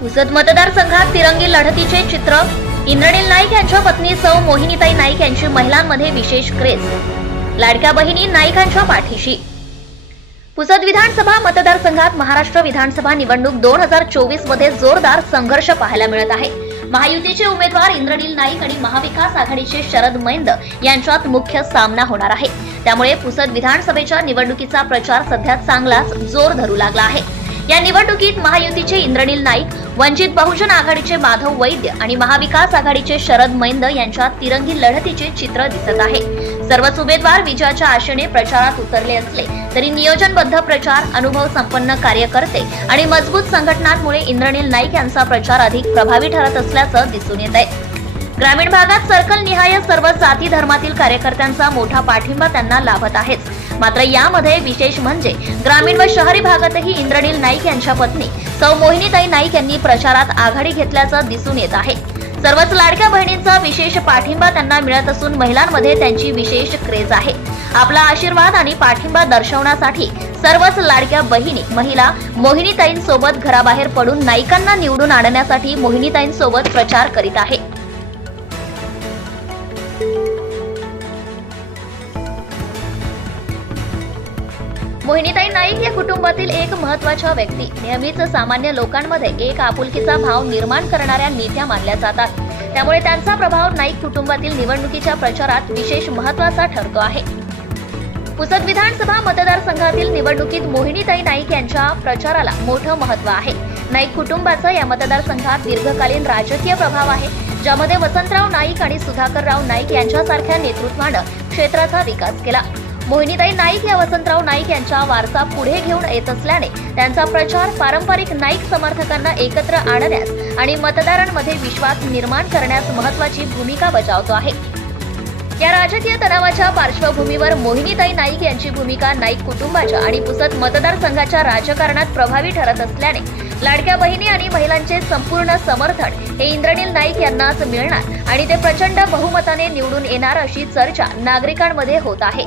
पुसद मतदारसंघात तिरंगी लढतीचे चित्र. इंद्रनील नाईक यांच्या पत्नी सौ मोहिनीताई नाईक यांची महिलांमध्ये विशेष क्रेज. लाडक्या बहिणी नाईकांच्या पाठीशी. पुसद विधानसभा मतदारसंघात महाराष्ट्र विधानसभा निवडणूक दोन हजार चोवीसमध्ये जोरदार संघर्ष पाहायला मिळत आहे. महायुतीचे उमेदवार इंद्रनील नाईक आणि महाविकास आघाडीचे शरद मैंद यांच्यात मुख्य सामना होणार आहे. त्यामुळे पुसद विधानसभेच्या निवडणुकीचा प्रचार सध्या चांगलाच जोर धरू लागला आहे. या निवडणुकीत महायुतीचे इंद्रनील नाईक वंचित बहुजन आघाडीचे माधव वैद्य आणि महाविकास आघाडीचे शरद मैंद यांच्यात तिरंगी लढतीचे चित्र दिसत आहे. सर्वच उमेदवार विजयाच्या आशेने प्रचारात उतरले असले तरी नियोजनबद्ध प्रचार अनुभव संपन्न कार्यकर्ते आणि मजबूत संघटनांमुळे इंद्रनील नाईक यांचा प्रचार अधिक प्रभावी ठरत असल्याचं दिसून येत आहे ग्रामीण भागात सर्कल निहाय सर्व जाती धर्मातील कार्यकर्त्यांचा मोठा पाठिंबा त्यांना लाभत आहेच मात्र यामध्ये विशेष म्हणजे ग्रामीण व शहरी भागातही इंद्रनील नाईक यांच्या पत्नी सौ मोहिनीताई नाईक यांनी प्रचारात आघाडी घेतल्याचं दिसून येत आहे. सर्वच लाडक्या बहिणींचा विशेष पाठिंबा त्यांना मिळत असून महिलांमध्ये त्यांची विशेष क्रेज आहे. आपला आशीर्वाद आणि पाठिंबा दर्शवण्यासाठी सर्वच लाडक्या बहिणी महिला मोहिनीताईंसोबत घराबाहेर पडून नाईकांना निवडून आणण्यासाठी मोहिनीताईंसोबत प्रचार करीत आहे. मोहिनीताई नाईक या कुटुंबातील एक महत्त्वाच्या व्यक्ती. नेहमीच सामान्य लोकांमध्ये एक आपुलकीचा भाव निर्माण करणाऱ्या नेत्या मानल्या जातात. त्यामुळे त्यांचा प्रभाव नाईक कुटुंबातील निवडणुकीच्या प्रचारात विशेष महत्त्वाचा ठरतो आहे. पुसद विधानसभा मतदारसंघातील निवडणुकीत मोहिनीताई नाईक यांच्या प्रचाराला मोठं महत्त्व आहे. नाईक कुटुंबाचा या मतदारसंघात दीर्घकालीन राजकीय प्रभाव आहे ज्यामध्ये वसंतराव नाईक आणि सुधाकरराव नाईक यांच्यासारख्या नेतृत्वानं क्षेत्राचा विकास केला. मोहिनीताई नाईक या वसंतराव नाईक यांच्या वारसा पुढे घेऊन येत असल्याने त्यांचा प्रचार पारंपरिक नाईक समर्थकांना एकत्र आणण्यास आणि मतदारांमध्ये विश्वास निर्माण करण्यास महत्वाची भूमिका बजावतो आहे. या राजकीय तणावाच्या पार्श्वभूमीवर मोहिनीताई नाईक यांची भूमिका नाईक कुटुंबाच्या आणि पुसद मतदारसंघाच्या राजकारणात प्रभावी ठरत असल्याने लाडक्या बहिणी आणि महिलांचे संपूर्ण समर्थन हे इंद्रनील नाईक यांनाच मिळणार आणि ते प्रचंड बहुमताने निवडून येणार अशी चर्चा नागरिकांमध्ये होत आहे.